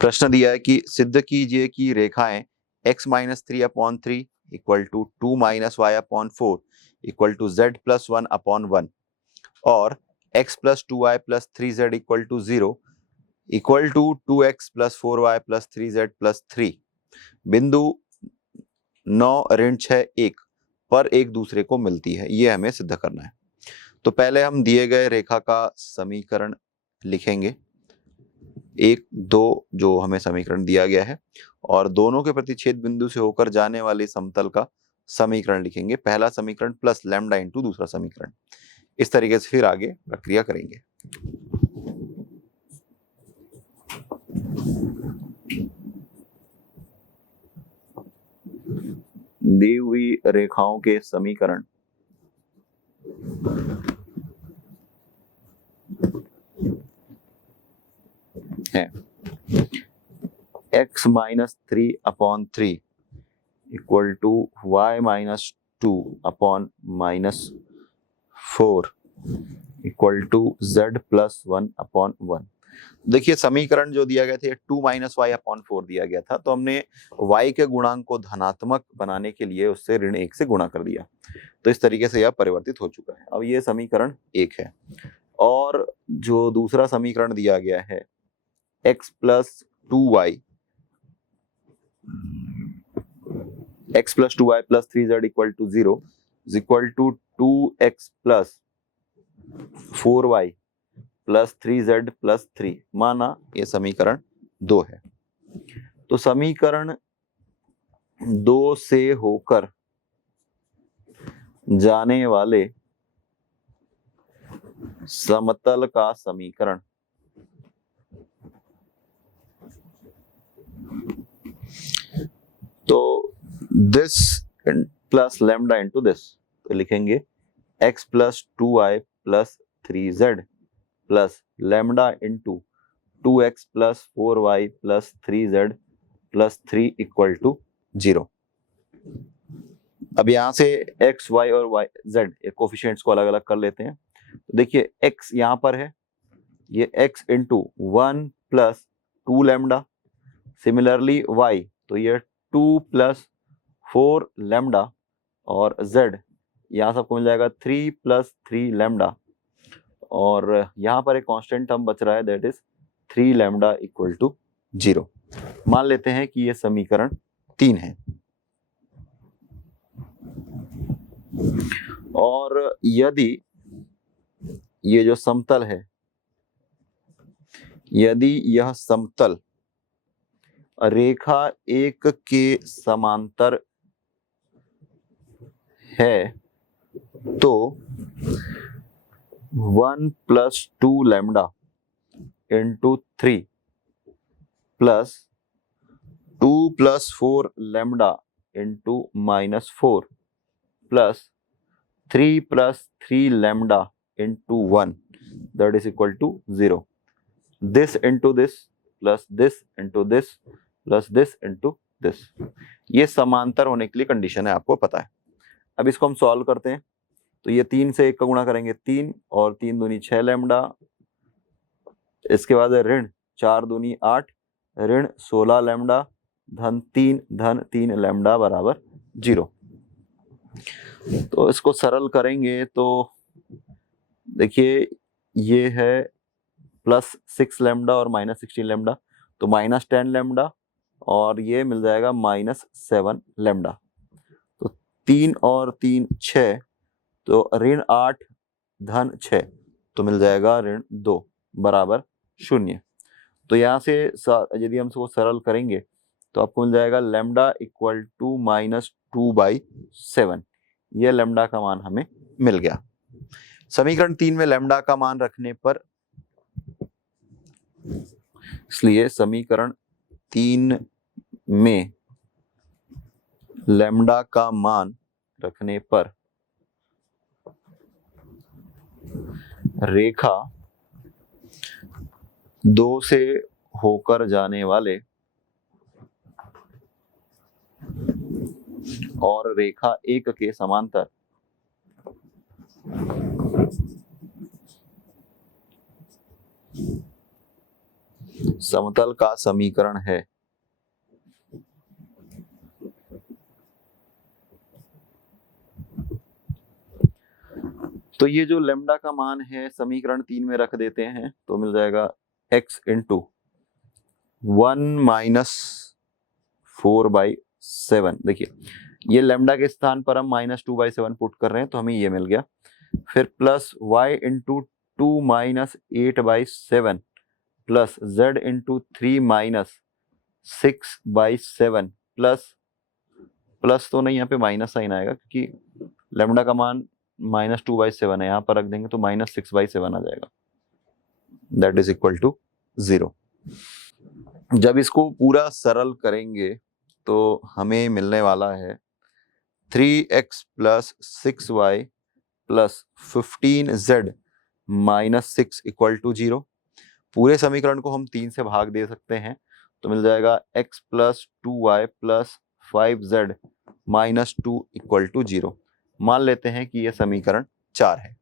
प्रश्न दिया है कि सिद्ध कीजिए कि रेखाएं x minus 3/3 equal to 2 minus Y upon 4 equal to z plus 1/1 और x plus 2y plus 3z equal to 0 equal to 2x plus 4y plus 3z plus 3 बिंदु 9 ऋण 6 1 पर एक दूसरे को मिलती है। ये हमें सिद्ध करना है। तो पहले हम दिए गए रेखा का समीकरण लिखेंगे, 1 2 जो हमें समीकरण दिया गया है, और दोनों के प्रतिच्छेद बिंदु से होकर जाने वाले समतल का समीकरण लिखेंगे। पहला समीकरण प्लस लैम्डा इंटू दूसरा समीकरण। इस तरीके से फिर आगे प्रक्रिया करेंगे। दी हुई रेखाओं के समीकरण है x minus 3/3 equal to y minus 2/-4 equal to z plus 1/1। देखिए समीकरण जो दिया गया था 2 माइनस y/4 दिया गया था, तो हमने y के गुणांक को धनात्मक बनाने के लिए उससे ऋण 1 से गुणा कर दिया। तो इस तरीके से यह परिवर्तित हो चुका है। अब ये समीकरण 1 है। और जो दूसरा समीकरण दिया गया है x plus 2y plus 3z equal to 0 equal to 2x plus 4y plus 3z plus 3 माना ये समीकरण 2 है। तो समीकरण 2 से होकर जाने वाले समतल का समीकरण तो this plus lambda into this, तो लिखेंगे x plus 2y plus 3z plus lambda into 2x plus 4y plus 3z plus 3 equal to 0। अब यहां से x, y और y, z कोफिशिएंट्स को अलग अलग कर लेते हैं। तो देखिए x यहां पर है, ये x into 1 plus 2 lambda, similarly y तो ये 2 प्लस 4 लैम्डा, और z यहाँ सबको मिल जाएगा 3 प्लस 3 लैम्डा, और यहाँ पर एक कांस्टेंट टर्म बच रहा है that is 3 lambda equal to 0। मान लेते हैं कि ये समीकरण 3 है। और यदि ये जो समतल है, यदि यह समतल रेखा 1 के समांतर है तो 1 plus 2 lambda into 3 plus 2 plus 4 lambda into -4 plus 3 plus 3 lambda into 1 that is equal to 0। This into this plus this into this plus this into this, ये समांतर होने के लिए कंडीशन है, आपको पता है। अब इसको हम सॉल्व करते हैं। तो ये 3 से 1 का गुणा करेंगे 3, और 3 दूनी 6 लैम्डा, इसके बाद ऋण 4 दूनी 8, ऋण 16 लैम्डा, धन 3 लैम्डा बराबर 0। तो इसको सरल करेंगे तो देखिए ये है प्लस 6 लैम्डा और -16 लैम्डा, तो -10 लैम्डा, और ये मिल जाएगा -7 लैम्डा। तो 3 और 3 6, तो ऋण 8 धन 6, तो मिल जाएगा ऋण 2 बराबर 0। तो यहाँ से यदि हम इसको सरल करेंगे तो आपको मिल जाएगा लैम्डा इक्वल टू -2/7। यह लैम्डा का मान हमें मिल गया। समीकरण 3 में लैम्डा का मान रखने पर, इसलिए समीकरण 3 में लैम्डा का मान रखने पर रेखा 2 से होकर जाने वाले और रेखा 1 के समांतर समतल का समीकरण है। तो ये जो लेमडा का मान है समीकरण 3 में रख देते हैं तो मिल जाएगा x इंटू 1 माइनस 4/7। देखिए ये लेमडा के स्थान पर हम -2/7 पुट कर रहे हैं तो हमें ये मिल गया। फिर plus y into 2 minus 8/7 plus z into 3 minus 6/7 plus तो नहीं, यहाँ पे माइनस साइन आएगा क्योंकि लेमडा का मान -2/7 है, यहाँ पर रख देंगे तो -6/7 आ जाएगा, दैट इज इक्वल टू 0। जब इसको पूरा सरल करेंगे तो हमें मिलने वाला है 3x plus 6y plus 15z minus 6 equal to 0। पूरे समीकरण को हम 3 से भाग दे सकते हैं तो मिल जाएगा x plus 2y plus 5z minus 2 equal to 0। मान लेते हैं कि यह समीकरण 4 है।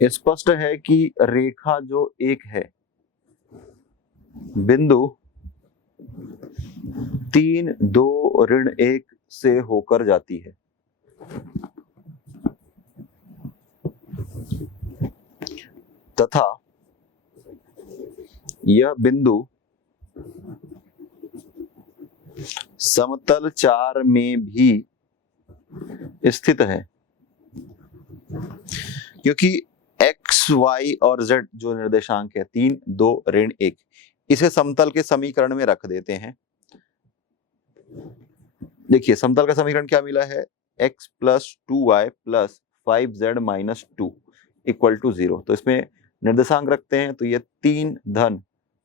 स्पष्ट है कि रेखा जो एक है बिंदु 3, 2, ऋण 1 से होकर जाती है तथा यह बिंदु समतल 4 में भी स्थित है, क्योंकि x, y और z जो निर्देशांक है 3, 2, ऋण 1, इसे समतल के समीकरण में रख देते हैं। देखिए समतल का समीकरण क्या मिला है, x plus 2y plus 5z minus 2 equal to 0। तो इसमें निर्देशांक रखते हैं तो ये 3 धन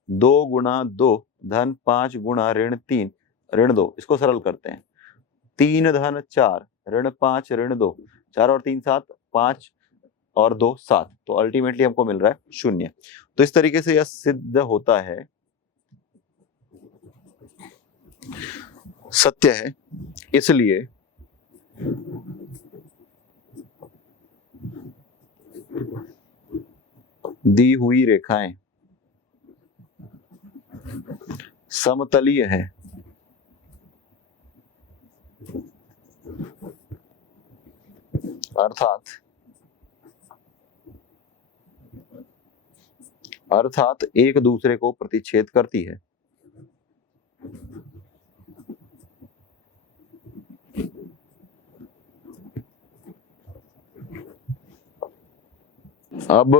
2 गुणा 2 धन 5 गुणा ऋण 3 ऋण 2, इसको सरल करते हैं 3 धन 4 ऋण 5 ऋण 2, 4 और 3 7, 5 और 2 7, तो अल्टीमेटली हमको मिल रहा है 0। तो इस तरीके से यह सिद्ध होता है, सत्य है। इसलिए दी हुई रेखाएं समतलीय है। अर्थात एक दूसरे को प्रतिच्छेद करती है। अब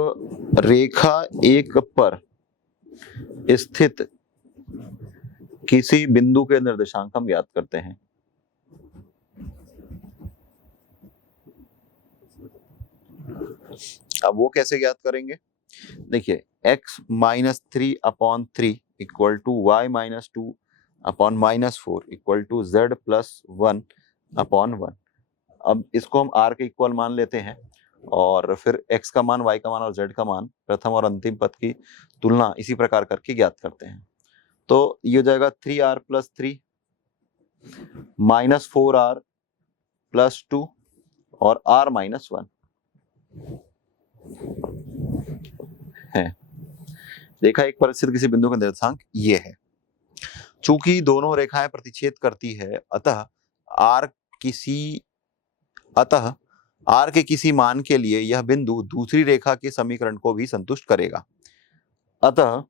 रेखा एक पर स्थित किसी बिंदु के निर्देशांक हम ज्ञात करते हैं। अब वो कैसे ज्ञात करेंगे, देखिए x minus 3/3 equal to y minus 2/-4 equal to z plus 1/1। अब इसको हम r के इक्वल मान लेते हैं और फिर x का मान, y का मान और z का मान प्रथम और अंतिम पद की तुलना इसी प्रकार करके ज्ञात करते हैं। तो ये हो जाएगा 3r plus 3 minus 4r plus 2 और r माइनस 1 है। रेखा एक पर स्थित किसी बिंदु का निर्देशांक ये है। चूंकि दोनों रेखाएं प्रतिच्छेद करती है अतः r के किसी मान के लिए यह बिंदु दूसरी रेखा के समीकरण को भी संतुष्ट करेगा। अतः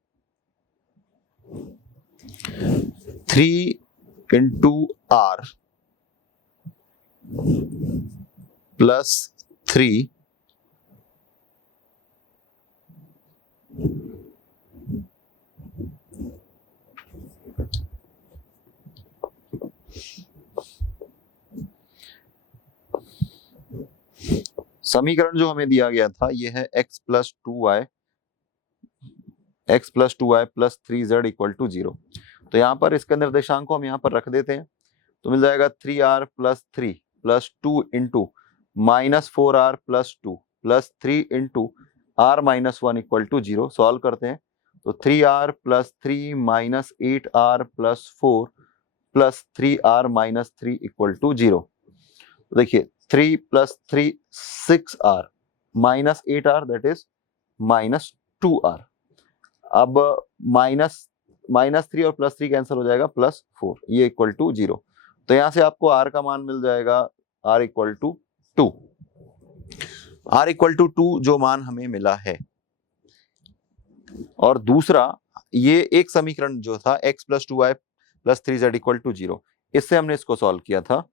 3 इंटू r प्लस 3 समीकरण जो हमें दिया गया था यह है x plus 2y plus 3z equal to 0। तो यहाँ पर इसका निर्देशांक को हम यहाँ पर रख देते हैं तो मिल जाएगा 3r plus 3 plus 2 into minus 4r plus 2 plus 3 into r minus 1 equal to 0। Solve करते हैं तो 3r plus 3 minus 8r plus 4 plus 3r minus 3 equal to 0। तो देखिए 3 + 3 6r -8r that is -2r। अब -3 और +3 कैंसिल हो जाएगा, +4 ये इक्वल टू 0। तो यहां से आपको r का मान मिल जाएगा r equal to 2। r equal to 2 जो मान हमें मिला है। और दूसरा ये एक समीकरण जो था x + 2y + 3z equal to 0, इससे हमने इसको सॉल्व किया था।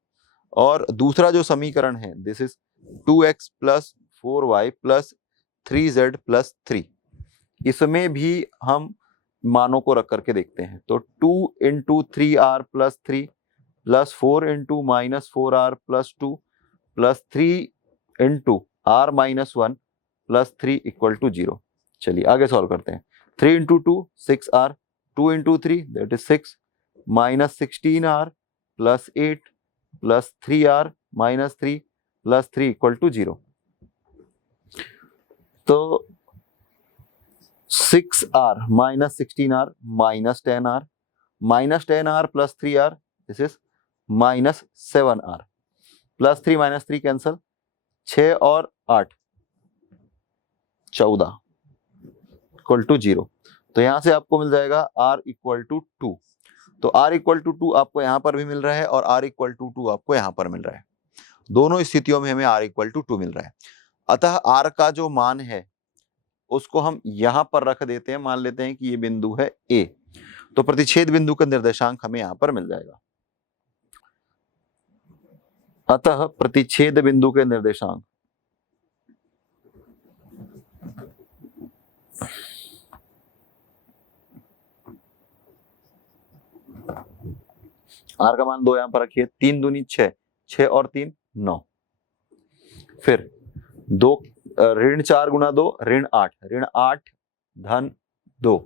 और दूसरा जो समीकरण है this is 2x + 4y + 3z + 3, इसमें भी हम मानों को रख करके देखते हैं। तो 2 × 3r + 3 + 4 × -4r + 2 + 3 × r - 1 + 3 equal to 0। चलिए आगे सॉल्व करते हैं। 3 × 2 6r, 2 × 3 that is 6 -16r + 8 + 3r - 3 + 3 equal to 0। तो 6r -16r -10r -10r + 3r this is -7r +3 - 3 cancel, 6 और 8 14 इक्वल टू 0। तो यहां से आपको मिल जाएगा r इक्वल टू 2। तो r इक्वल टू 2 आपको यहां पर भी मिल रहा है और r इक्वल टू 2 आपको यहां पर मिल रहा है। दोनों स्थितियों में हमें r इक्वल टू 2 मिल रहा है। अतः r का जो मान है उसको हम यहां पर रख देते हैं। मान लेते हैं कि ये बिंदु है a, तो प्रतिच्छेद बिंदु का निर्देशांक हमें यहां पर मिल जाएगा। अतः प्रतिच्छेद बिंदु के निर्देशांक r का मान 2 यहां पर रखिए, 3 दूनी 6, 6 और 3 9, फिर 2 ऋण 4 × 2 ऋण 8, ऋण 8 धन 2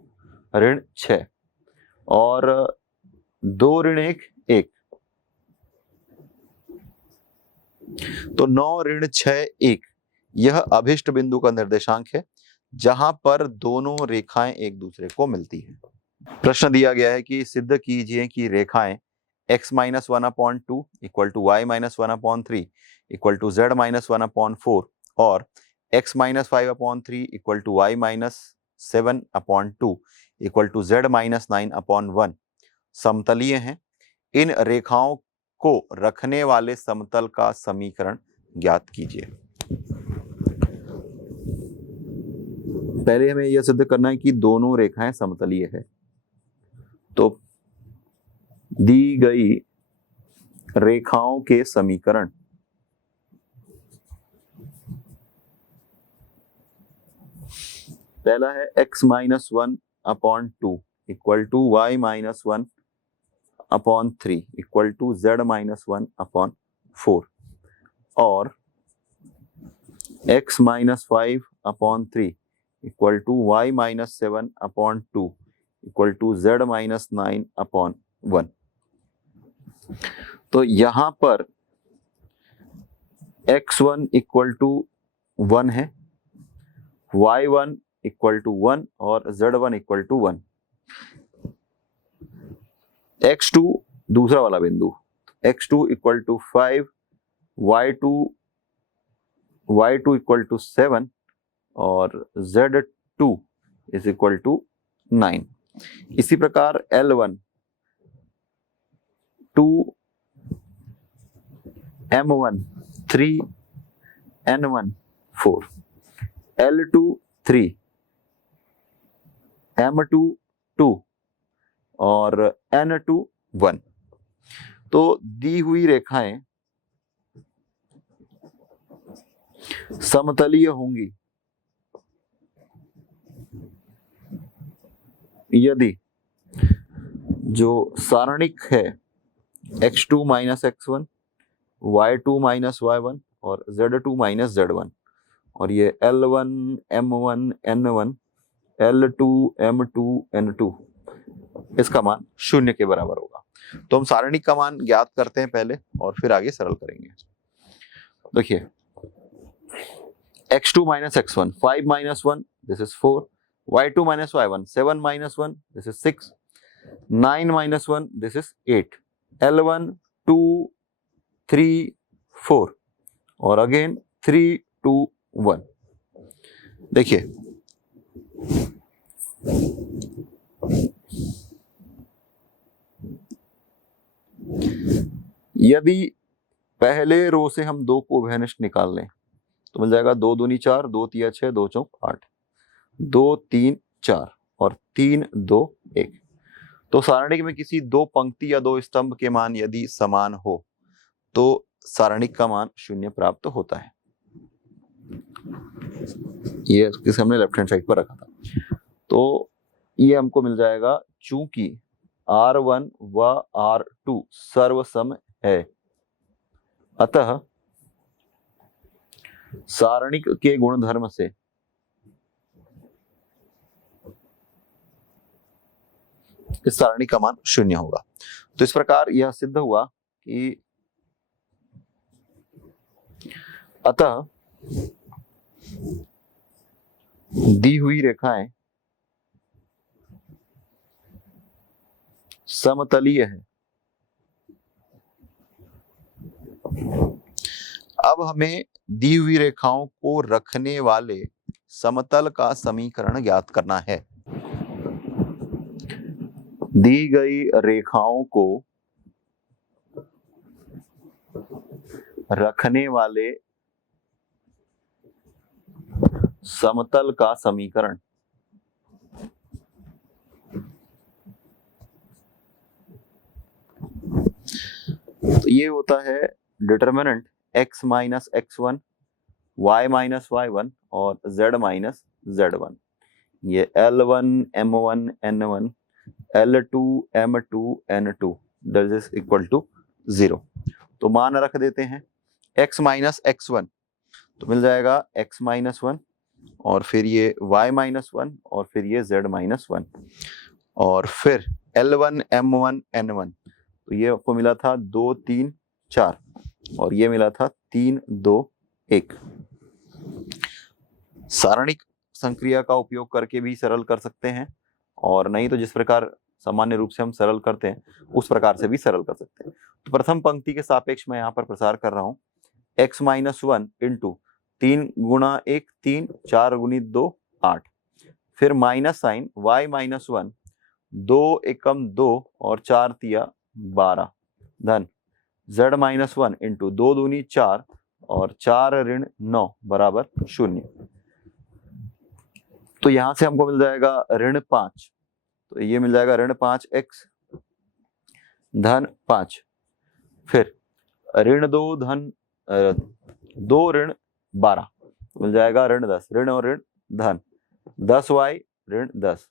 ऋण 6 और 2 ऋण 1 1, तो 9 ऋण 6 1 यह अभिष्ट बिंदु का निर्देशांक है जहां पर दोनों रेखाएं एक दूसरे को मिलती है। प्रश्न दिया गया है कि सिद्ध कीजिए कि रेखाएं x - 1/2 equal to y - 1/3 equal to z - 1/4 और x - 5/3 equal to y - 7/2 equal to z - 9/1 समतलीय हैं। इन रेखाओं को रखने वाले समतल का समीकरण ज्ञात कीजिए। पहले हमें यह सिद्ध करना है कि दोनों रेखाएं समतलीय है। तो दी गई रेखाओं के समीकरण पहला है x - 1/2 equal to y - 1/3 equal to z - 1/4 और x - 5/3 equal to y - 7/2 equal to z - 9/1। तो यहां पर x1 इक्वल टू 1 है, y1 इक्वल टू 1 और z1 इक्वल टू 1। x2 दूसरा वाला बिंदु, x2 equal to 5, y2 equal to 7 और z2 इज इक्वल टू 9। इसी प्रकार L1 2 M1 3 N1 4, L2 3 M2 2 और N2 1। तो दी हुई रेखाएं समतलीय होंगी यदि जो सारणिक है x2 - x1, y2 - y1 और z2 - z1 और ये L1 M1 N1 L2 M2 N2 इसका मान 0 के बराबर होगा। तो हम सारणिक का मान ज्ञात करते हैं पहले और फिर आगे सरल करेंगे। देखिए x2 - x1 5 - 1 this is 4, y2 - y1 7 - 1 this is 6, 9 - 1 this is 8, L1 2 3 4 और अगेन 3 2 1। देखिए यदि पहले रो से हम 2 को वैनिश निकाल लें तो मिल जाएगा 2 दूनी 4, 2 तिया 6, 2 चौक 8, 2 3 4 और 3 2 1। तो सारणिक में किसी दो पंक्ति या दो स्तंभ के मान यदि समान हो तो सारणिक का मान 0 प्राप्त होता है। ये किसे हमने लेफ्ट हैंड साइड पर रखा था। तो ये हमको मिल जाएगा चूंकि R1 व R2 सर्वसम है, अतः सारणिक के गुणधर्म से इस सारणी का मान 0 होगा। तो इस प्रकार यह सिद्ध हुआ कि अतः दी हुई रेखाएं समतलीय है। अब हमें दी हुई रेखाओं को रखने वाले समतल का समीकरण ज्ञात करना है। दी गई रेखाओं को रखने वाले समतल का समीकरण तो ये होता है determinant x minus x1, y minus y1 और z माइनस z1। ये L1 M1 N1 L2 M2 N2 that is equal to 0। तो मान रख देते हैं x माइनस x1 तो मिल जाएगा x माइनस 1 और फिर ये y माइनस 1 और फिर ये z माइनस 1 और फिर L1 M1 N1 तो ये आपको मिला था 2 3 4 और ये मिला था 3 2 1। सारणिक संक्रिया का उपयोग करके भी सरल कर सकते हैं और नहीं तो जिस प्रकार सामान्य रूप से हम सरल करते हैं उस प्रकार से भी सरल कर सकते हैं। तो प्रथम पंक्ति के सापेक्ष में यहाँ पर प्रसार कर रहा हूँ x माइनस 1 इंटू 3 गुणा 1 3 4 गुणित 2 8, फिर माइनस साइन y माइनस 1 2 एकम 2 और 4 तिया 12 धन z माइनस 1 इंटू 2 दूनी 4 और 4 ऋण 9 बराबर 0। तो यहां से हमको मिल जाएगा ऋण 5, तो ये मिल जाएगा ऋण 5x धन 5, फिर ऋण 2 धन 2 ऋण 12 मिल जाएगा ऋण 10, ऋण और ऋण धन 10y ऋण 10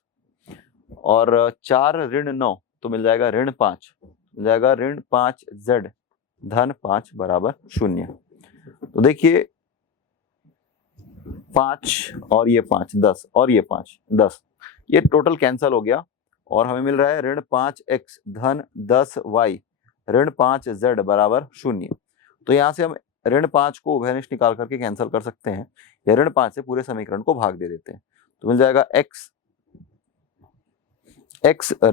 और 4 ऋण 9 तो मिल जाएगा ऋण 5, मिल जाएगा ऋण 5z धन 5 बराबर 0। तो देखिए 5 और ये 5 10 और ये 5 10, ये टोटल कैंसल हो गया और हमें मिल रहा है ऋण 5x धन 10y ऋण 5z बराबर 0। तो यहाँ से हम ऋण 5 को उभयनिष्ठ निकाल करके कैंसिल कर सकते हैं या ऋण 5 से पूरे समीकरण को भाग दे देते हैं। तो मिल जाएगा x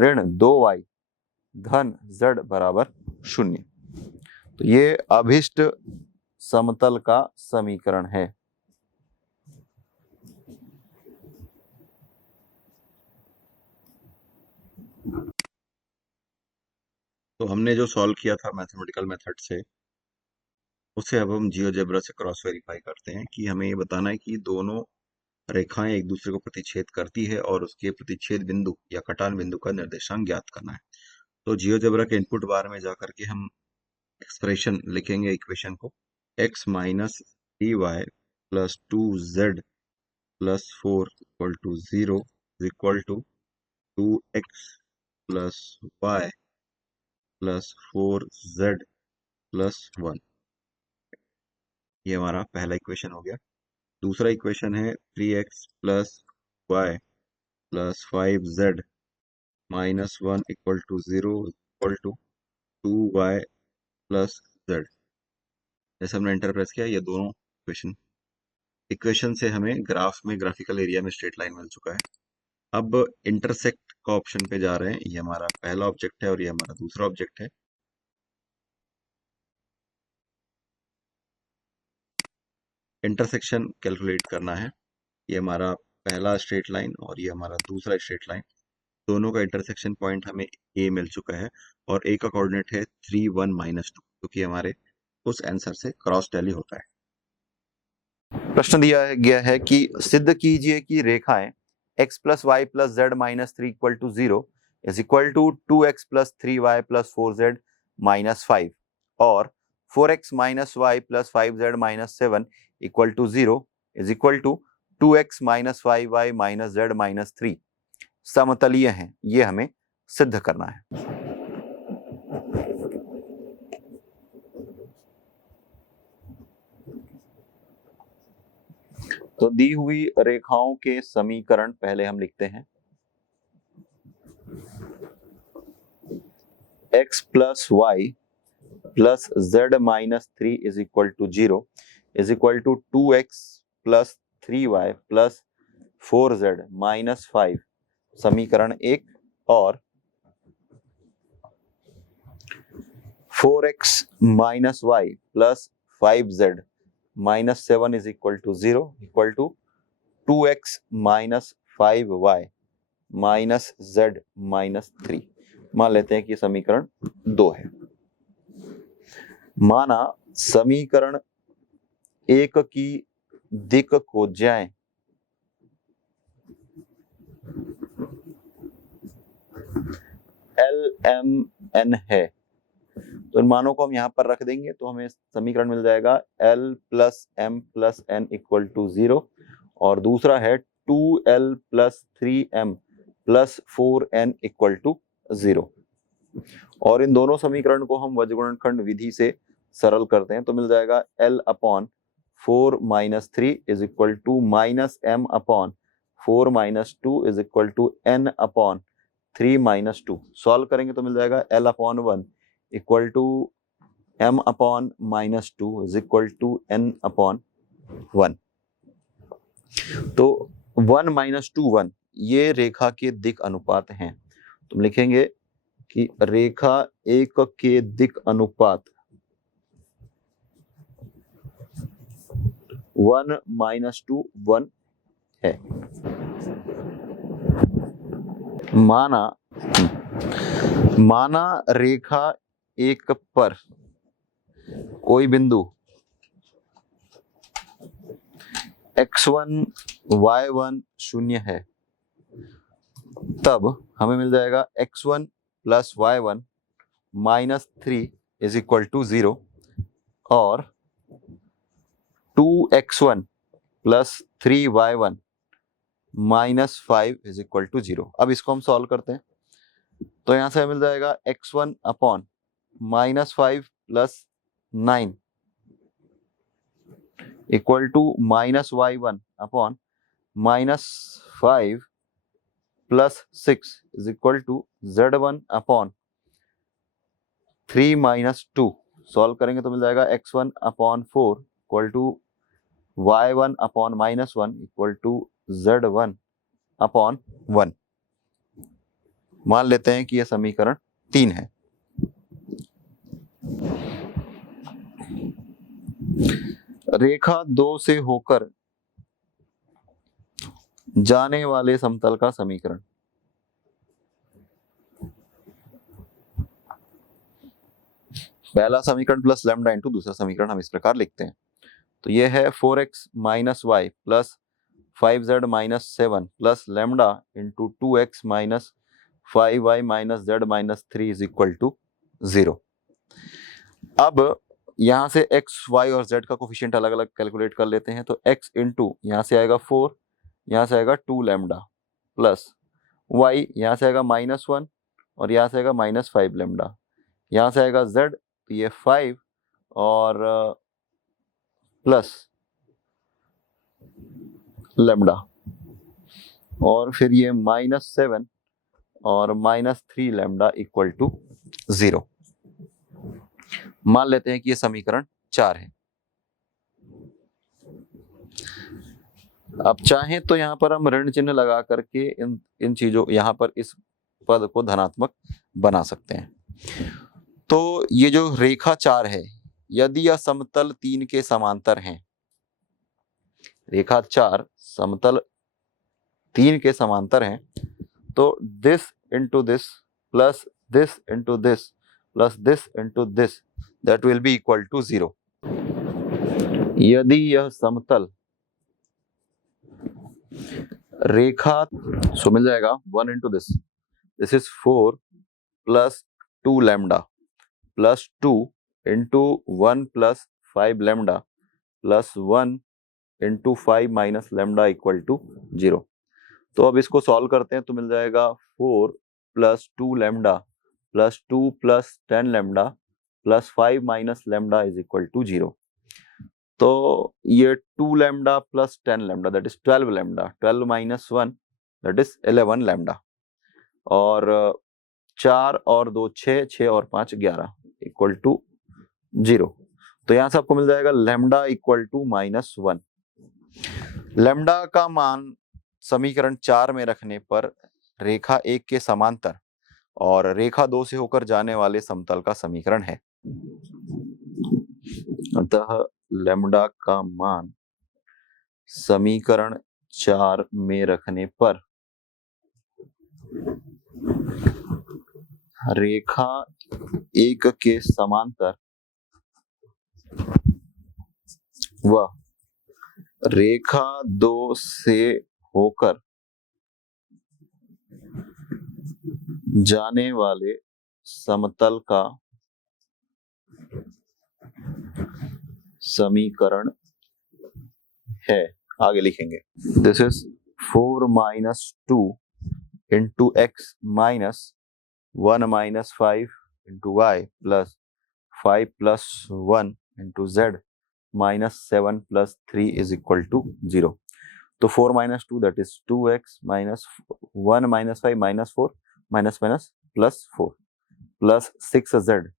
ऋण 2y धन z बराबर 0। तो ये अभिष्ट समतल का समीकरण है। तो हमने जो सॉल्व किया था मैथमेटिकल मेथड से उसे अब हम जियोजेब्रा से क्रॉस वेरीफाई करते हैं कि हमें ये बताना है कि दोनों रेखाएं एक दूसरे को प्रतिच्छेद करती है और उसके प्रतिच्छेद बिंदु या कटान बिंदु का निर्देशांक ज्ञात करना है। तो जियोजेब्रा के इनपुट बार में जाकर के हम एक्सप्रेशन लिखेंगे इक्वेशन को x minus 3y plus 2z plus 4 equal to 0 equal to 2x plus y plus 4z plus 1। ये हमारा पहला इक्वेशन हो गया। दूसरा इक्वेशन है 3x plus Y plus 5z minus 1 equal to 0 equal to 2y plus z। जैसे हमने enterprise किया ये दोनों इक्वेशन से हमें ग्राफ में ग्राफिकल एरिया में स्ट्रेट लाइन मिल चुका है। अब इंटरसेक्ट का ऑप्शन पे जा रहे हैं। ये हमारा पहला ऑब्जेक्ट है और ये हमारा दूसरा ऑब्जेक्ट है। इंटरसेक्शन कैलकुलेट करना है। ये हमारा पहला स्ट्रेट लाइन और ये हमारा दूसरा स्ट्रेट लाइन, दोनों का इंटरसेक्शन पॉइंट हमें ए मिल चुका है और ए का कोऑर्डिनेट है 3 1 -2, क्योंकि हमारे उस आंसर से क्रॉस टैली होता है। प्रश्न दिया गया है कि सिद्ध कीजिए कि रेखाएं x plus Y plus Z minus 3 equal to 0 is equal to 2x plus 3y plus 4z minus 5 और 4x minus Y plus 5z minus 7 equal to 0 is equal to 2x minus 5y minus z minus 3 समतलीय हैं, ये हमें सिद्ध करना है। तो दी हुई रेखाओं के समीकरण पहले हम लिखते हैं। x plus Y plus Z minus 3 is equal to 0 is equal to 2x plus 3y plus 4z minus 5 समीकरण 1 और 4x minus Y plus 5z minus 7 is equal to 0 equal to 2x minus 5y minus z minus 3। मान लेते हैं कि समीकरण 2 है। माना समीकरण 1 की दिक को ज्याएं LMN है, तो इन मानों को हम यहां पर रख देंगे तो हमें समीकरण मिल जाएगा L plus M plus N equal to 0 और दूसरा है 2L plus 3M plus 4N equal to 0 और इन दोनों समीकरण को हम वज्रगुणनखंड विधि से सरल करते हैं तो मिल जाएगा L upon 4 minus 3 is equal to minus M upon 4 minus 2 is equal to N upon 3 minus 2। Solve करेंगे तो मिल जाएगा L upon 1 equal to M upon minus 2 is equal to N upon 1। तो 1 माइनस 2 1 ये रेखा के दिक अनुपात हैं। तुम लिखेंगे कि रेखा एक के दिक अनुपात 1 माइनस 2 1 है। माना रेखा एक पर कोई बिंदु x1 y1 शून्य है, तब हमें मिल जाएगा x1 plus y1 minus 3 is equal to 0 और 2x1 plus 3y1 minus 5 is equal to 0। अब इसको हम सॉल्व करते हैं तो यहां से मिल जाएगा x1 upon minus 5 plus 9 equal to minus y1 upon minus 5 plus 6 is equal to z1 upon 3 minus 2। Solve करेंगे तो मिल जाएगा x1 upon 4 equal to y1 upon minus 1 equal to z1 upon 1। मान लेते हैं कि यह समीकरण 3 है। रेखा 2 से होकर जाने वाले समतल का समीकरण। पहला समीकरण प्लस लैम्डा इंटू दूसरा समीकरण हम इस प्रकार लिखते हैं। तो यह है 4x minus Y plus 5z minus 7 plus lambda into 2x minus 5y minus z minus 3 is equal to 0। अब यहां से x, y और z का कोफिशिएंट अलग अलग कैलकुलेट कर लेते हैं। तो x इंटू यहां से आएगा 4, यहां से आएगा 2 लैम्डा प्लस y यहां से आएगा माइनस 1 और यहां से आएगा माइनस 5 लैम्डा, यहां से आएगा z तो ये 5 और प्लस लैम्डा और फिर ये माइनस 7 और माइनस 3 लैम्डा इक्वल टू 0। मान लेते हैं कि ये समीकरण 4 है। अब चाहें तो यहां पर हम ऋण चिन्ह लगा करके इन चीजों यहां पर इस पद को धनात्मक बना सकते हैं। तो ये जो रेखा 4 है, यदि यह समतल 3 के समांतर हैं रेखा 4 समतल 3 के समांतर हैं, तो this into this plus this into this plus this into this that will be equal to 0। यदि यह समतल रेखा, सो मिल जाएगा 1 into this is 4 plus 2 lambda plus 2 into 1 plus 5 lambda plus 1 into 5 minus lambda equal to 0। तो अब इसको solve करते हैं तो मिल जाएगा 4 plus 2 lambda plus 2 plus 10 lambda plus 5 minus lambda is equal to 0। तो ये 2 lambda plus 10 lambda that is 12 lambda, 12 minus 1 that is 11 lambda, और 4 और 2 6, 6 और 5 11 इक्वल टू 0। तो यहां से आपको मिल जाएगा लैम्डा इक्वल टू -1। लैम्डा का मान समीकरण 4 में रखने पर रेखा 1 के समांतर और रेखा 2 से होकर जाने वाले समतल का समीकरण है। अतः लैम्डा का मान समीकरण 4 में रखने पर रेखा 1 के समांतर व रेखा 2 से होकर जाने वाले समतल का समीकरण है। आगे लिखेंगे, this is 4 minus 2 into x minus 1 minus 5 into y plus 5 plus 1 into z minus 7 plus 3 is equal to 0। तो 4 minus 2 that is 2x minus 1 minus 5 minus 4 minus minus plus 4 plus 6z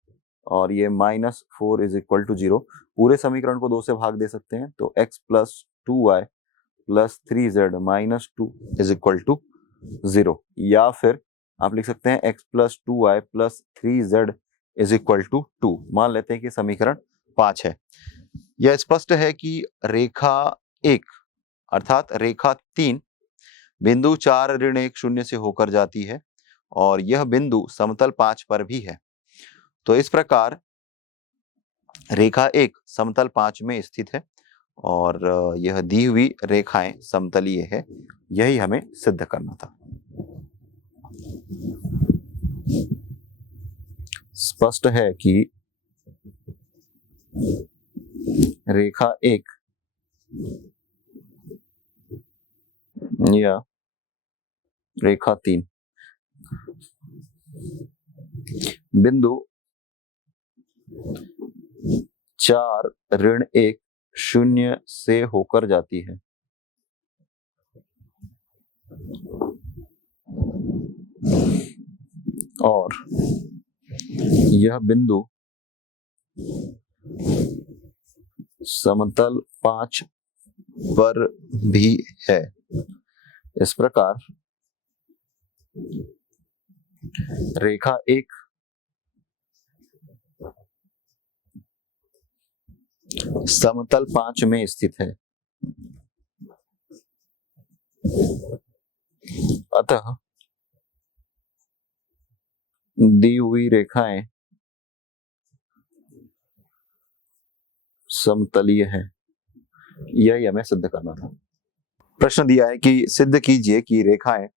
और ये माइनस 4 इज इक्वल टू 0। पूरे समीकरण को 2 से भाग दे सकते हैं, तो x plus 2y plus 3z minus 2 is equal to 0, या फिर आप लिख सकते हैं x plus 2y plus 3z is equal to 2। मान लेते हैं कि समीकरण 5 है। यह स्पष्ट है कि रेखा 1 अर्थात रेखा 3 बिंदु 4 ऋण 1 0 से होकर जाती है और यह बिंदु समतल 5 पर भी है। तो इस प्रकार रेखा 1 समतल 5 में स्थित है और यह दी हुई रेखाएं समतलीय है। यही हमें सिद्ध करना था। स्पष्ट है कि रेखा 1 या रेखा 3 बिंदु 4 ऋण 1 0 से होकर जाती है और यह बिंदु समतल 5 पर भी है। इस प्रकार रेखा 1 समतल 5 में स्थित है। अतः दी हुई रेखाएं समतलीय है। यही हमें सिद्ध करना था। प्रश्न दिया है कि सिद्ध कीजिए कि रेखाएं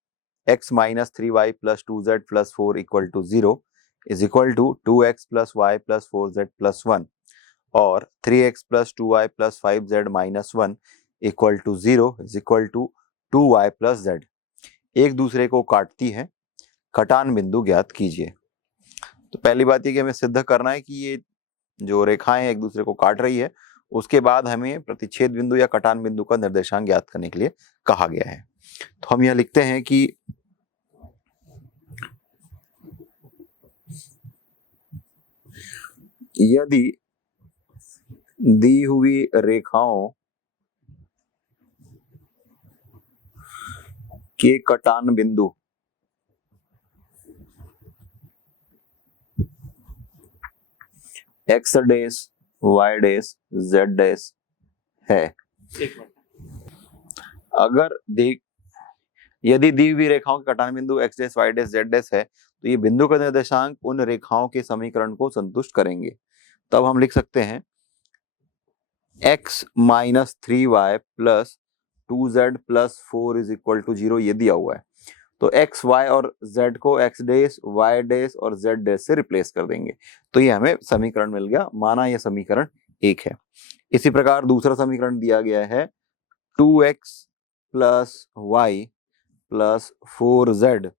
x minus 3y plus 2z plus 4 equal to 0 is equal to 2x plus Y plus 4z plus 1 और 3x plus 2y plus 5z minus 1 equal to 0 is equal to 2y plus z एक दूसरे को काटती है। कटान बिंदु ज्ञात कीजिए। तो पहली बात ये कि हमें सिद्ध करना है कि ये जो रेखाएं एक दूसरे को काट रही है, उसके बाद हमें प्रतिच्छेद बिंदु या कटान बिंदु का निर्देशांक ज्ञात करने के लिए कहा गया है। तो हम यह लिखते हैं कि यदि दी हुई रेखाओं के कटान बिंदु x dash y dash z dash है। अगर यदि दी हुई रेखाओं के कटान बिंदु x dash y dash z dash है तो ये बिंदु का निर्देशांक उन रेखाओं के समीकरण को संतुष्ट करेंगे। तब हम लिख सकते हैं x minus 3y plus 2z plus 4 is equal to 0, ये दिया हुआ है। तो x, y और z को x डैश, y डैश और z डैश से रिप्लेस कर देंगे तो ये हमें समीकरण मिल गया, माना यह समीकरण 1 है। इसी प्रकार दूसरा समीकरण दिया गया है 2x plus y plus 4z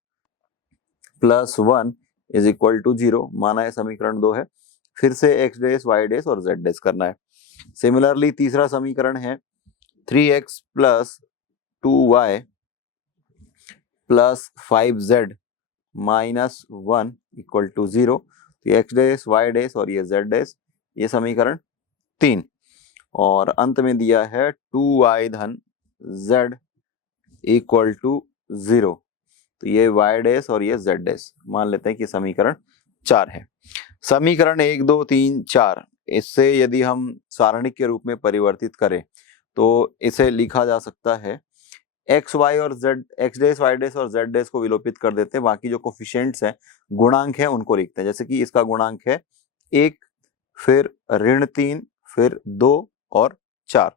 plus 1 is equal to 0, माना है समीकरण 2 है। फिर से x डैश, y डैश और z डैश करना है। सिमिलरली तीसरा समीकरण है 3x plus 2y plus 5z minus 1 equal to 0। तो x डैश, y डैश और ये z डैश, ये समीकरण 3। और अंत में दिया है 2y धन z इक्वल टू 0। तो ये y डैश और ये z डैश, मान लेते हैं कि समीकरण 4 है। समीकरण 1, 2, 3, 4, इससे यदि हम सारणिक के रूप में परिवर्तित करें तो इसे लिखा जा सकता है x, y और z, x dash, y dash और z डैश को विलोपित कर देते हैं, बाकी जो कोफिशिएंट्स हैं, गुणांक है, उनको लिखते हैं। जैसे कि इसका गुणांक है 1, फिर ऋण 3, फिर 2 और 4।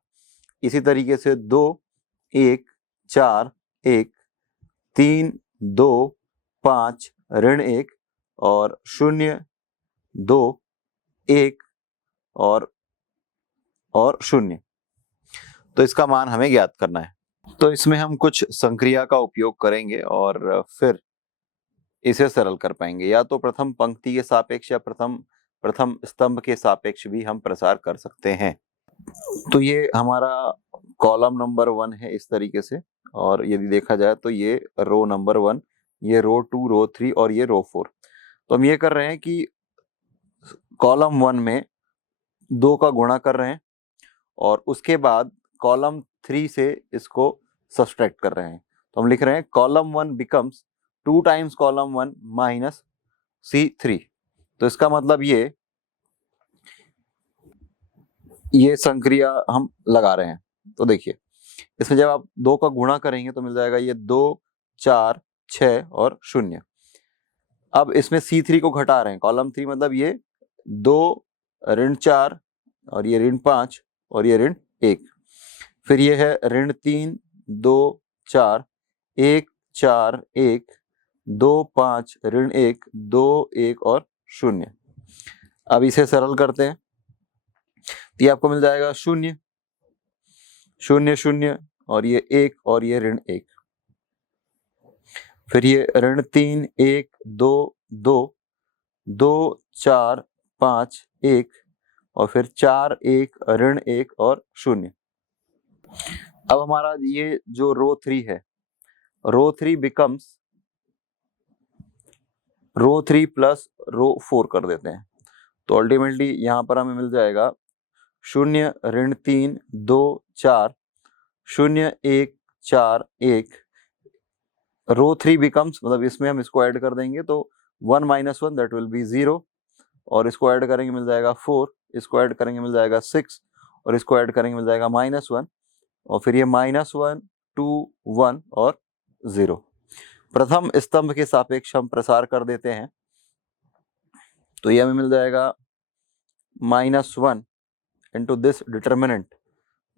इसी तरीके से 2, 1, 4, 1, 3, 2, 5, ऋण 1 और 0, 2, 1 और 0। तो इसका मान हमें ज्ञात करना है। तो इसमें हम कुछ संक्रिया का उपयोग करेंगे और फिर इसे सरल कर पाएंगे। या तो प्रथम पंक्ति के सापेक्ष या प्रथम स्तंभ के सापेक्ष भी हम प्रसार कर सकते हैं। तो ये हमारा कॉलम नंबर 1 है इस तरीके से, और यदि देखा जाए तो ये रो नंबर 1, ये रो 2, रो 3 और ये रो 4। तो हम ये कर रहे हैं कि कॉलम 1 में 2 का गुणा कर रहे हैं और उसके बाद कॉलम 3 से इसको सब्सट्रैक्ट कर रहे हैं। तो हम लिख रहे हैं column 1 becomes 2 times column 1 minus C3। तो इसका मतलब ये संक्रिया हम लगा रहे हैं। तो देखिए, इसमें जब आप 2 का गुणा करेंगे तो मिल जाएगा ये 2, 4, 6 और 0। अब इसमें C3 को घटा रहे हैं, कॉलम 3 मतलब ये 2, ऋण 4 और ये ऋण 5 और ये ऋण 1। फिर ये है ऋण 3, 2, 4, 1, 4, 1, 2, 5, ऋण 1, 2, 1 और 0। अब इसे सरल करते हैं तो ये आपको मिल जाएगा 0, 0, 0 और ये 1 और ये ऋण 1। फिर ये ऋण 3, 1, 2, 2, 2, 4, 5, 1 और फिर 4, 1, ऋण 1 और 0। अब हमारा ये जो रो 3 है, रो 3 बिकम्स रो 3 प्लस रो 4 कर देते हैं। तो अल्टीमेटली यहाँ पर हमें मिल जाएगा 0, ऋण 3, 2, 4, 0, 1, 4, 1। रो 3 बिकम्स, मतलब इसमें हम इसको ऐड कर देंगे तो 1 माइनस 1 दैट विल बी 0, और इसको ऐड करेंगे मिल जाएगा 4, इसको ऐड करेंगे मिल जाएगा 6 और इसको ऐड करेंगे मिल जाएगा -1 और फिर ये -1, 2, 1 और 0। प्रथम स्तंभ के सापेक्ष हम प्रसार कर देते हैं तो ये हमें मिल जाएगा -1 into this determinant,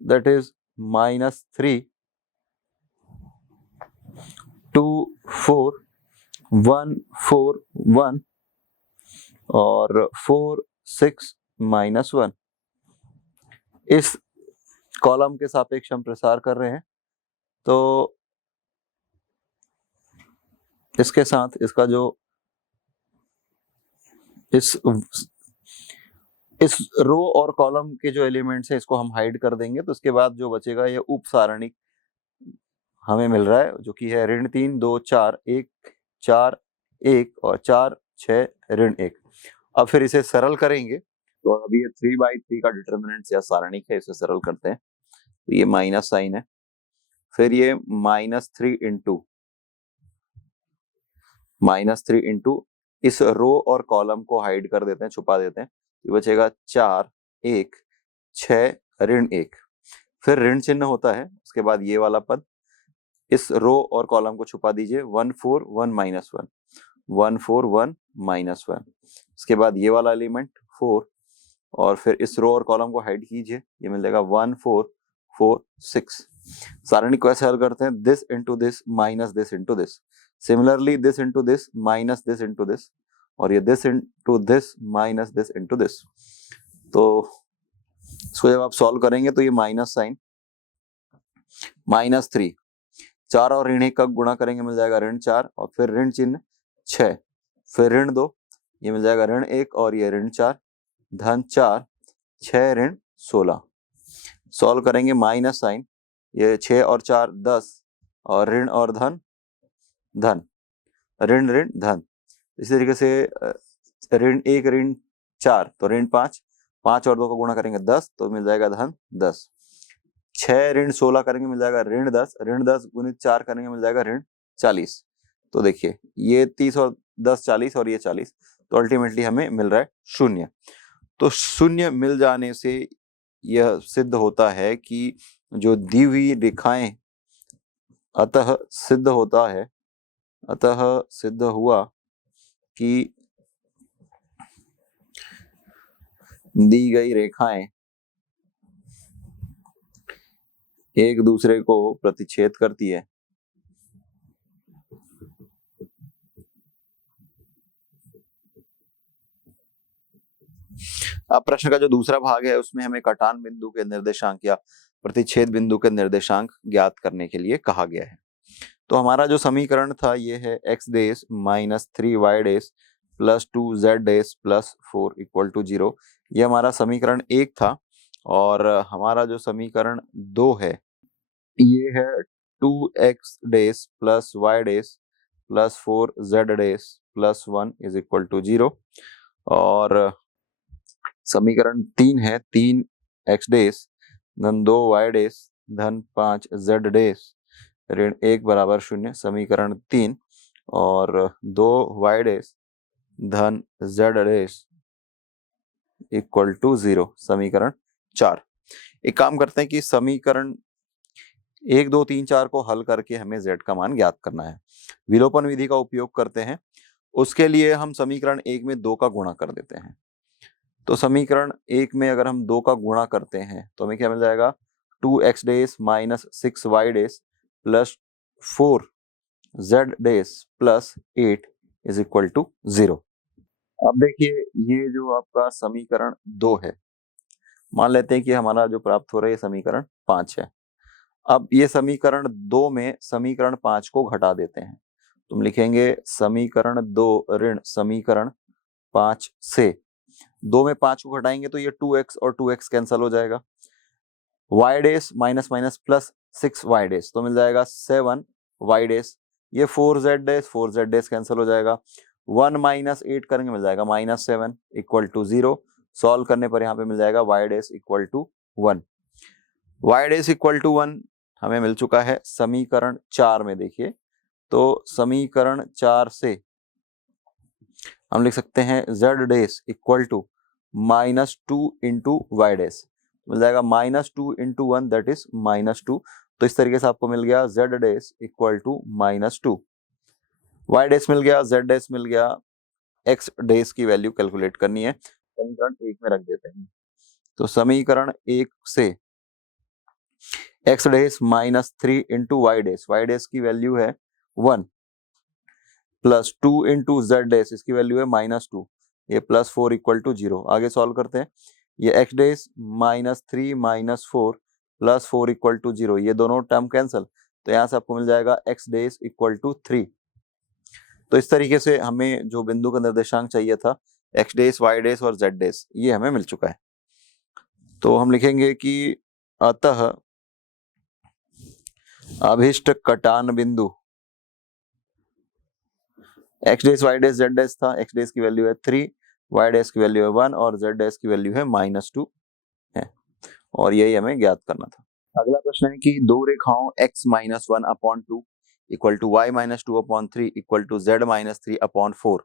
that is -3, 2, 4, 1, 4, 1 और 4, 6, -1। इस कॉलम के सापेक्ष हम प्रसार कर रहे हैं तो इसके साथ इसका जो इस रो और कॉलम के जो एलिमेंट्स हैं इसको हम हाइड कर देंगे। तो उसके बाद जो बचेगा ये उप सारणिक हमें मिल रहा है, जो कि है ऋण 3, 2, 4, 1, 4, 1 और 4, 6, ऋण 1। अब फिर इसे सरल करेंगे तो अभी ये 3/3 का डिटर्मिनेंट या सारणिक है, इसे सरल करते हैं तो ये माइनस साइन है, फिर ये -3 इंटू इस रो और कॉलम को हाइड कर देते हैं, छुपा देते हैं, ये बचेगा 4, 1, 6, ऋण 1। फिर ऋण चिन्ह होता है, उसके बाद ये वाला पद इस रो और कॉलम को छुपा दीजिए, 1 4 1 -1 1 4 1 -1। इसके बाद ये वाला एलिमेंट 4 और फिर इस रो और कॉलम को हाइड कीजिए, ये मिल जाएगा 1 4 4 6। सारणी को ऐसे हल करते हैं, this into this minus this into this, similarly this into this minus this into this, और ये this into this minus this into this. तो इसको जब आप सॉल्व करेंगे तो ये माइनस साइन -3, 4 और ऋण 1 का गुणा करेंगे मिल जाएगा ऋण 4 और फिर ऋण चिन्ह 6, फिर ऋण 2, ये मिल जाएगा ऋण 1 और ये ऋण 4, धन 4 6 ऋण 16। सॉल्व करेंगे माइनस साइन, ये 6 और 4 10 और ऋण और धन धन, ऋण ऋण धन। इसी तरीके से ऋण 1 ऋण 4 तो ऋण 5, 5 और 2 का गुणा करेंगे 10 तो मिल जाएगा धन 10, 6 ऋण 16 करेंगे मिल जाएगा ऋण 10 गुणित 4 करेंगे मिल जाएगा ऋण 40। तो देखिए ये 30 और 10 40 और ये 40, तो अल्टीमेटली हमें मिल रहा है 0। तो 0 मिल जाने से यह सिद्ध होता है कि जो दी हुई रेखाएं, अतः सिद्ध हुआ कि दी गई रेखाएं एक दूसरे को प्रतिच्छेद करती है। अब प्रश्न का जो दूसरा भाग है उसमें हमें कटान बिंदु के निर्देशांक या प्रतिच्छेद बिंदु के निर्देशांक ज्ञात करने के लिए कहा गया है। तो हमारा जो समीकरण था ये है x dash minus 3y dash plus 2z dash plus 4 equal to 0। ये हमारा समीकरण 1 था। और हमारा जो समीकरण 2 है ये है 2x dash plus y dash plus 4z dash plus 1 is equal to 0। और समीकरण 3 है 3x डेस धन 2y डेस धन 5z डेस ऋण 1 बराबर 0, समीकरण 3। और 2y डेस धन z डेस इक्वल टू 0, समीकरण 4। एक काम करते हैं कि समीकरण 1 2 3 4 को हल करके हमें z का मान ज्ञात करना है। विलोपन विधि का उपयोग करते हैं। उसके लिए हम समीकरण 1 में 2 का गुणा कर देते हैं। तो समीकरण 1 में अगर हम 2 का गुणा करते हैं तो हमें क्या मिल जाएगा, 2x dash minus 6y dash plus 4z dash plus 8 is equal to 0। अब देखिए ये जो आपका समीकरण 2 है, मान लेते हैं कि हमारा जो प्राप्त हो रहा है ये समीकरण 5 है। अब ये समीकरण 2 में समीकरण 5 को घटा देते हैं। तुम लिखेंगे समीकरण 2 ऋण समीकरण 5 से 2 में 5 को घटाएंगे तो ये 2x और 2x कैंसिल हो जाएगा, y डेस माइनस माइनस प्लस 6y डेस तो मिल जाएगा 7y डेस, ये 4z डेस कैंसिल हो जाएगा, 1 माइनस 8 करेंगे मिल जाएगा -7 इक्वल टू 0। सॉल्व करने पर यहाँ पे मिल जाएगा y dash equal to 1। y dash equal to 1 हमें मिल चुका है समीकरण 4 में। देखिए तो समीकरण 4 से हम लिख सकते हैं z dash equal to -2 into y dash, मिल जाएगा -2 इंटू 1 दैट इज -2। तो इस तरीके से आपको मिल गया z dash equal to -2, y dash मिल गया, z डेस मिल गया, x डेस की वैल्यू कैलकुलेट करनी है, समीकरण 1 में रख देते हैं। तो समीकरण 1 से x डेस -3 इंटू y डेस की वैल्यू है 1 प्लस 2 इंटू z डेस इसकी वैल्यू है -2, ये +4 इक्वल टू 0। आगे सॉल्व करते हैं, ये x डेस -3 -4 +4 इक्वल टू 0, ये दोनों टर्म कैंसिल, तो यहाँ से आपको मिल जाएगा x डेस इक्वल टू 3। तो इस तरीके से हमें जो बिंदु का निर्देशांक चाहिए था x डेस y डेस और z डेस ये हमें मिल चुका है। तो हम लिखेंगे कि अतः अभिष्ट कटान बिंदु x डेस y डेस z डेस था, x डेस की वैल्यू है 3, y डेस की वैल्यू है 1 और z डेस की वैल्यू है -2 है, और यही हमें ज्ञात करना था। अगला प्रश्न है कि दो रेखाओं x minus 1/2 equal to y minus 2/3 equal to z minus 3/4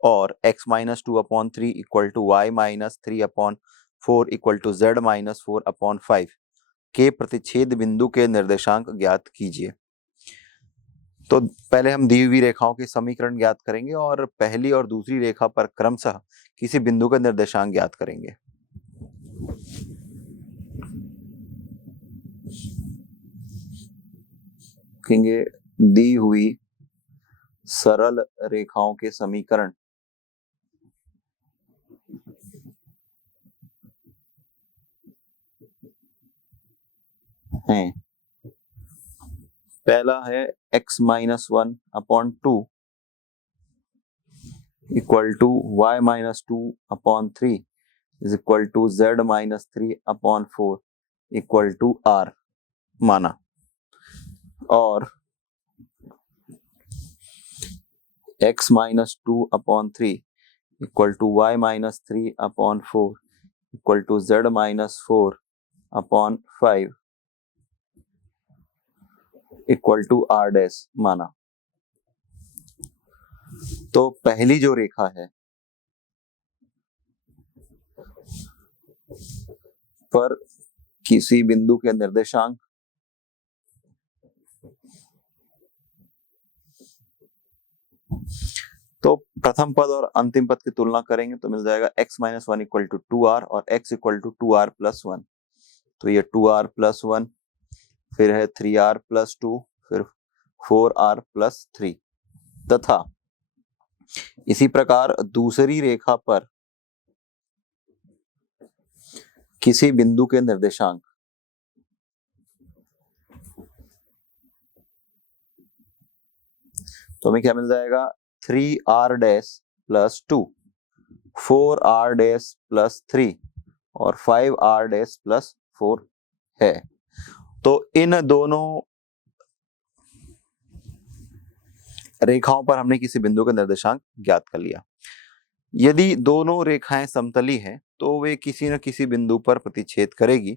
और x minus 2/3 equal to y minus 3/4 equal to z minus 4/5 के प्रतिच्छेद बिंदु के निर्देशांक ज्ञात कीजिए। तो पहले हम दी हुई रेखाओं के समीकरण ज्ञात करेंगे और पहली और दूसरी रेखा पर क्रमशः किसी बिंदु का निर्देशांक ज्ञात करेंगे। कहेंगे दी हुई सरल रेखाओं के समीकरण हैं। पहला है x minus 1 upon 2 equal to y minus 2 upon 3 is equal to z minus 3 upon 4 equal to r माना, और x minus 2 upon 3 equal to y minus 3 upon 4 equal to z minus 4 upon 5 equal to r dash माना। तो पहली जो रेखा है पर किसी बिंदु के निर्देशांक तो प्रथम पद और अंतिम पद की तुलना करेंगे तो मिल जाएगा x minus 1 equal to 2r और x equal to 2r plus 1। तो ये 2r प्लस 1, फिर है 3r प्लस 2, फिर 4r प्लस 3, तथा इसी प्रकार दूसरी रेखा पर किसी बिंदु के निर्देशांक तो हमें क्या मिल जाएगा 3r dash plus 2, 4r dash plus 3 और 5r डैश प्लस 4 है। तो इन दोनों रेखाओं पर हमने किसी बिंदु का निर्देशांक ज्ञात कर लिया। यदि दोनों रेखाएं समतली हैं तो वे किसी न किसी बिंदु पर प्रतिच्छेद करेगी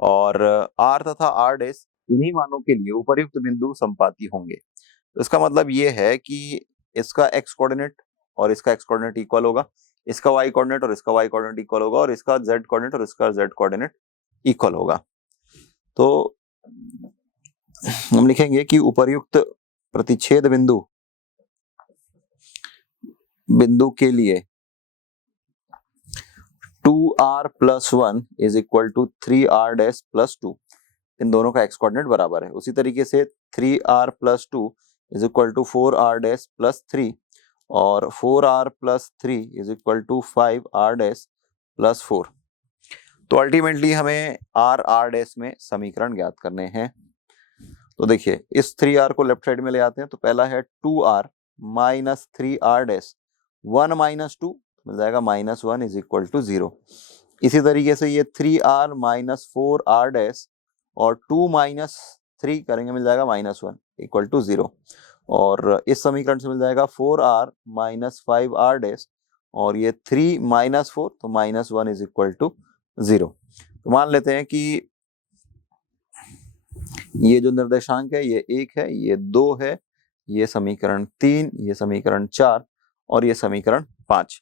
और r तथा r डैश इन्हीं मानों के लिए उपर्युक्त बिंदु संपाती होंगे। तो इसका मतलब ये है कि इसका x कोऑर्डिनेट और इसका x कोऑर्डिनेट इक्वल होगा, इसका y कोऑर्डिनेट और इसका y कोऑर्डिनेट इक्वल होगा, और इसका z कोऑर्डिनेट और इसका z कोऑर्डिनेट इक्वल होगा। तो हम लिखेंगे कि उपर्युक्त प्रतिच्छेद बिंदु के लिए 2r plus 1 is equal to 3r dash plus 2, इन दोनों का x कोऑर्डिनेट बराबर है। उसी तरीके से 3r plus 2 is equal to 4r dash plus 3 और 4r plus 3 is equal to 5r dash plus 4। तो अल्टीमेटली हमें r डैश में समीकरण ज्ञात करने हैं। तो देखिए इस 3r को लेफ्ट साइड में ले आते हैं। तो पहला है 2r minus 3r dash, 1 minus 2 मिल जाएगा माइनस 1 इज इक्वल टू 0। इसी तरीके से ये 3r माइनस 4r डैश और 2 माइनस 3 करेंगे मिल जाएगा माइनस 1 इक्वल टू 0, और इस समीकरण से मिल जाएगा 4r माइनस 5r डैश और ये 3 माइनस 4 तो माइनस 1 इज इक्वल टू 0। तो मान लेते हैं कि ये जो निर्देशांक है ये 1 है, ये 2 है, ये समीकरण 3, ये समीकरण 4 और ये समीकरण 5।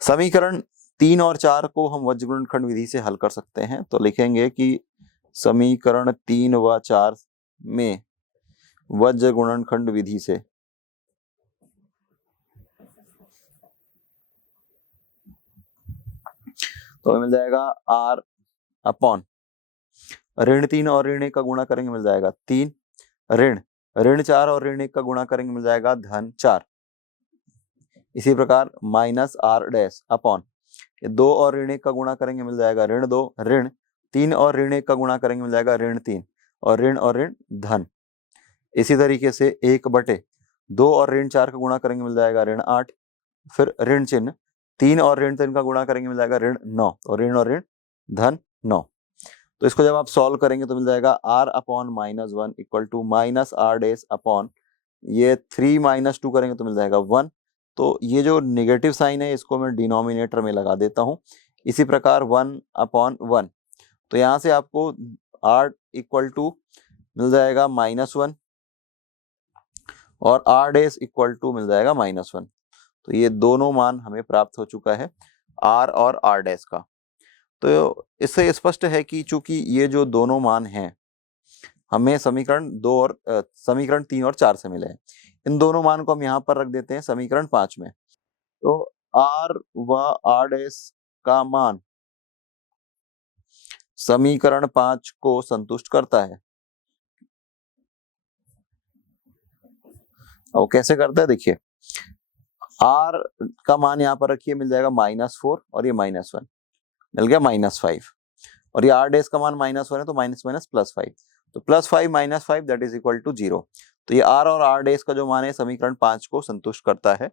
समीकरण 3 और 4 को हम वज्र गुणनखंड विधि से हल कर सकते हैं। तो लिखेंगे कि समीकरण 3 व 4 में वज्र गुणनखंड विधि से तो मिल जाएगा r अपॉन ऋण 3 और ऋण 1 का गुणा करेंगे मिल जाएगा 3, ऋण 4 और ऋण 1 का गुणा करेंगे मिल जाएगा धन 4। इसी प्रकार माइनस r डैश अपॉन 2 और ऋण 1 का गुणा करेंगे मिल जाएगा ऋण 2, ऋण 3 और ऋण 1 का गुणा करेंगे मिल जाएगा ऋण 3 और ऋण धन। इसी तरीके से 1/2 और ऋण 4 का गुणा करेंगे मिल जाएगा ऋण 8, फिर ऋण चिन्ह 3 और ऋण 3 का गुणा करेंगे मिल जाएगा ऋण 9 और ऋण धन 9। तो इसको जब आप सॉल्व करेंगे तो मिल जाएगा r upon minus 1 equal to minus r dash upon ये 3 माइनस 2 करेंगे तो मिल जाएगा 1। तो ये जो नेगेटिव साइन है इसको मैं डिनोमिनेटर में लगा देता हूं। इसी प्रकार 1 अपॉन 1, तो यहां से आपको r इक्वल टू मिल जाएगा -1 और r डैश इक्वल टू मिल जाएगा -1। तो ये दोनों मान हमें प्राप्त हो चुका है r और r डैश का। तो इससे स्पष्ट है कि चूंकि ये जो दोनों मान हैं हमें समीकरण 3 और 4 से मिले हैं। इन दोनों मान को हम यहाँ पर रख देते हैं समीकरण 5 में। तो r व r' का मान समीकरण 5 को संतुष्ट करता है। और कैसे करता है देखिए, r का मान यहाँ पर रखिए, मिल जाएगा -4 और ये -1 मिल गया -5, और ये r' का मान -1 है तो माइनस माइनस +5, तो +5 -5 दैट इज इक्वल टू 0। तो ये r और r' का जो मान है समीकरण 5 को संतुष्ट करता है।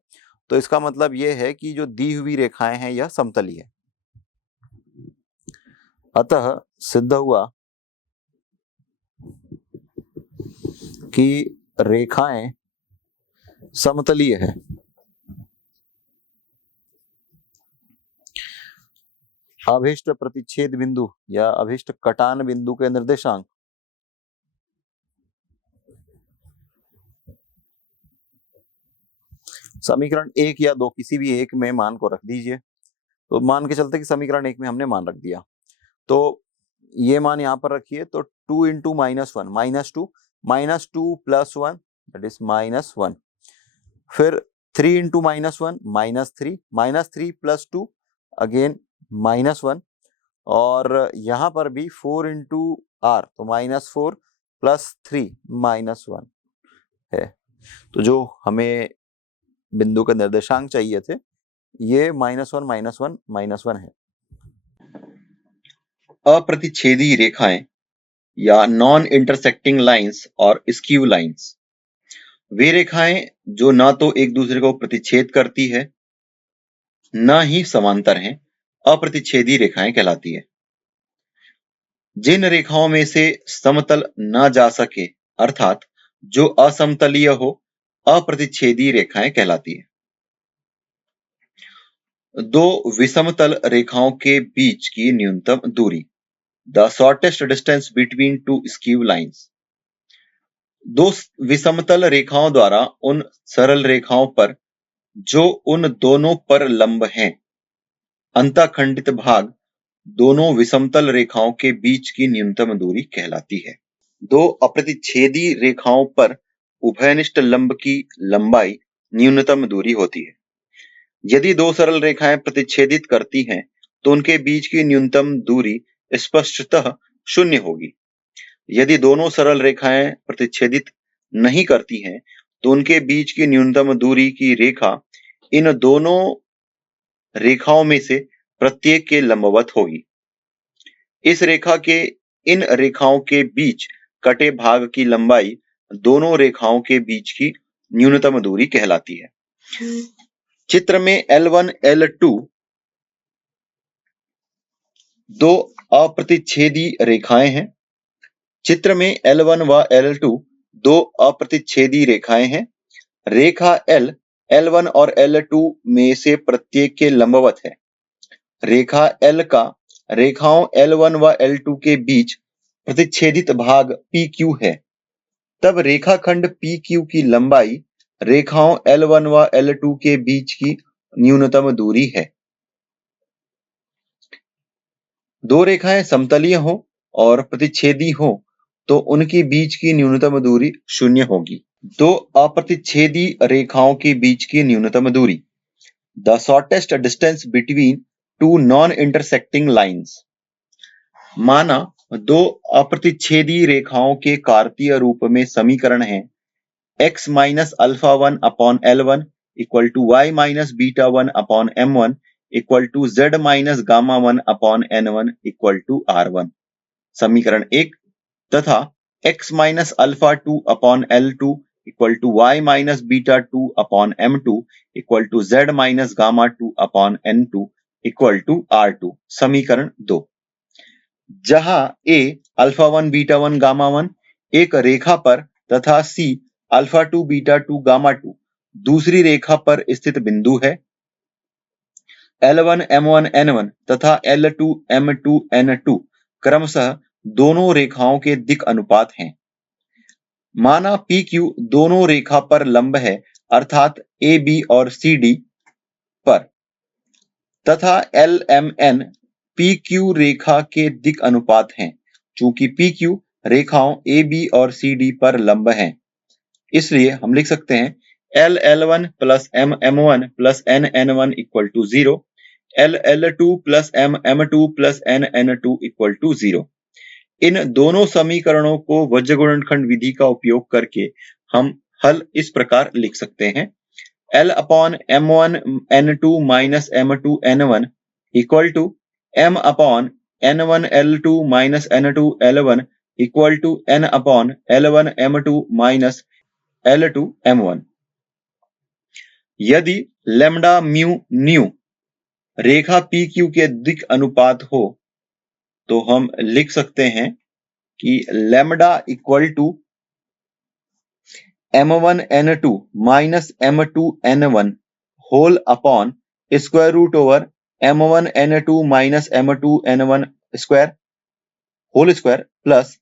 तो इसका मतलब ये है कि जो दी हुई रेखाएं हैं यह समतली है। अतः सिद्ध हुआ कि रेखाएं समतलीय है। अभिष्ट प्रतिच्छेद बिंदु या अभिष्ट कटान बिंदु के निर्देशांक समीकरण 1 या 2 किसी भी एक में मान को रख दीजिए। तो मान के चलते कि समीकरण 1 में हमने मान रख दिया, तो ये मान यहाँ पर रखिए, तो 2 इंटू -1 -2 प्लस 1 दैट इज -1, फिर 3 इंटू -1 -3 प्लस 2 अगेन -1, और यहाँ पर भी 4 इंटू r तो -4 प्लस 3 -1 है। तो जो हमें बिंदु के निर्देशांक चाहिए थे ये -1 है। अप्रतिच्छेदी रेखाएं या नॉन इंटरसेक्टिंग लाइंस और स्क्यू लाइंस वे रेखाएं जो न तो एक दूसरे को प्रतिच्छेद करती है न ही समांतर हैं, अप्रतिच्छेदी रेखाएं कहलाती है। जिन रेखाओं में से समतल न जा सके अर्थात जो असमतलीय हो, अप्रतिच्छेदी रेखाएं कहलाती है। दो विषमतल रेखाओं के बीच की न्यूनतम दूरी, the shortest distance between two skew lines. दो विषमतल रेखाओं द्वारा उन सरल रेखाओं पर जो उन दोनों पर लंब हैं, अंतःखंडित भाग दोनों विषमतल रेखाओं के बीच की न्यूनतम दूरी कहलाती है। दो अप्रतिच्छेदी रेखाओं पर उभयनिष्ठ लंब की लंबाई न्यूनतम दूरी होती है। यदि दो सरल रेखाएं प्रतिच्छेदित करती हैं तो उनके बीच की न्यूनतम दूरी स्पष्टतः शून्य होगी। यदि दोनों सरल रेखाएं प्रतिच्छेदित नहीं करती हैं तो उनके बीच की न्यूनतम दूरी की रेखा इन दोनों रेखाओं में से प्रत्येक के लंबवत होगी। इस रेखा के इन रेखाओं के बीच कटे भाग की लंबाई दोनों रेखाओं के बीच की न्यूनतम दूरी कहलाती है। चित्र में L1 L2 दो अप्रतिच्छेदी रेखाएं हैं। चित्र में L1 व L2 दो अप्रतिच्छेदी रेखाएं हैं। रेखा L L1 और L2 में से प्रत्येक के लंबवत है। रेखा L का रेखाओं L1 व L2 के बीच प्रतिच्छेदित भाग PQ है। तब रेखाखंड PQ की लंबाई रेखाओं L1 व L2 के बीच की न्यूनतम दूरी है। दो रेखाएं समतलीय हो और प्रतिच्छेदी हो तो उनके बीच की न्यूनतम दूरी शून्य होगी। दो अप्रतिच्छेदी रेखाओं के बीच की न्यूनतम दूरी, the shortest distance between two non intersecting lines. माना दो अप्रतिच्छेदी रेखाओं के कार्तीय रूप में समीकरण है x minus alpha 1 upon L1 equal to y minus beta 1 upon M1 equal to z minus gamma 1 upon N1 equal to R1, समीकरण 1, तथा x minus alpha 2 upon L2 equal to y minus beta 2 upon M2 equal to z minus gamma 2 upon N2 equal to R2, समीकरण 2। जहां a alpha 1 beta 1 gamma 1 एक रेखा पर तथा c alpha 2 beta 2 gamma 2 दूसरी रेखा पर स्थित बिंदु है। L1 M1 N1 तथा L2 M2 N2 क्रमशः दोनों रेखाओं के दिक् अनुपात हैं। माना PQ दोनों रेखा पर लंब है अर्थात AB और CD पर, तथा LMN PQ रेखा के दिक् अनुपात हैं। चूंकि PQ रेखाओं AB और CD पर लंब हैं। इसलिए हम लिख सकते हैं LL1 plus MM1 plus NN1 equal to 0, LL2 plus MM2 plus NN2 equal to 0। इन दोनों समीकरणों को वज्र गुणनखंड विधि का उपयोग करके हम हल इस प्रकार लिख सकते हैं L upon M1 N2 minus M2 N1 equal to M upon N1 L2 minus N2 L1 equal to N upon L1 M2 minus L2 M1। यदि लैम्डा म्यू न्यू रेखा PQ के दिक् अनुपात हो तो हम लिख सकते हैं कि lambda equal to M1 N2 minus M2 N1 whole upon square root over M1 N2 minus M2 N1 square whole square plus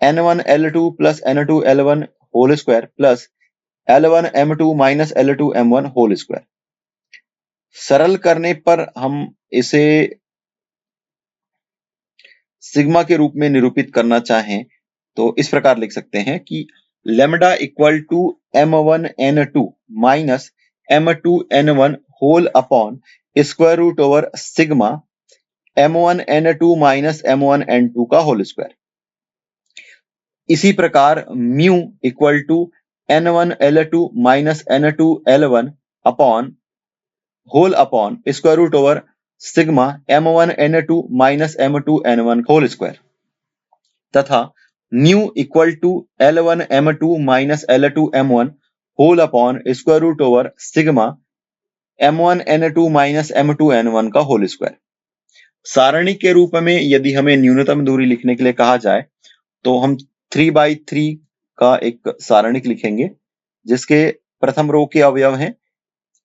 N1 L2 plus N2 L1 whole square plus L1 M2 minus L2 M1 whole square. सरल करने पर हम इसे sigma के रूप में निरूपित करना चाहें तो इस प्रकार लिख सकते हैं कि lambda equal to M1 N2 minus M2 N1 whole upon square root over sigma M1 N2 minus M1 N2 का होल स्क्वायर। इसी प्रकार mu equal to N1 L2 minus N2 L1 upon whole upon square root over sigma M1 N2 minus M2 N1 whole square तथा nu equal to L1 M2 minus L2 M1 whole upon square root over sigma M1 N2 minus M2 N1 का whole square. सारणी के रूप में यदि हमें न्यूनतम दूरी लिखने के लिए कहा जाए तो हम 3/3 का एक सारणिक लिखेंगे जिसके प्रथम रो के अवयव हैं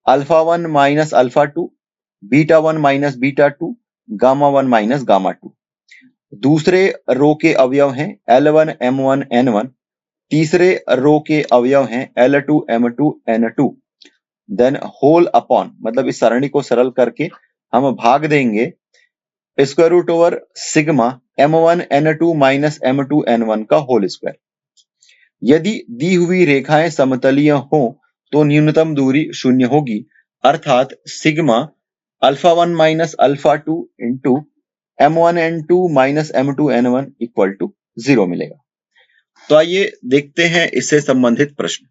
alpha 1 minus alpha 2, beta 1 minus beta 2, gamma 1 minus gamma 2। दूसरे रो के अवयव हैं L1 M1 N1, तीसरे रो के अवयव हैं L2 M2 N2। Then whole upon मतलब इस सारणी को सरल करके हम भाग देंगे square root over sigma M1 N2 minus M2 N1 का होल स्क्वायर। यदि दी हुई रेखाएं समतलीय हो तो न्यूनतम दूरी 0 होगी अर्थात sigma alpha 1 minus alpha 2 into M1 N2 minus M2 N1 equal to 0 मिलेगा। तो आइए देखते हैं इससे संबंधित प्रश्न।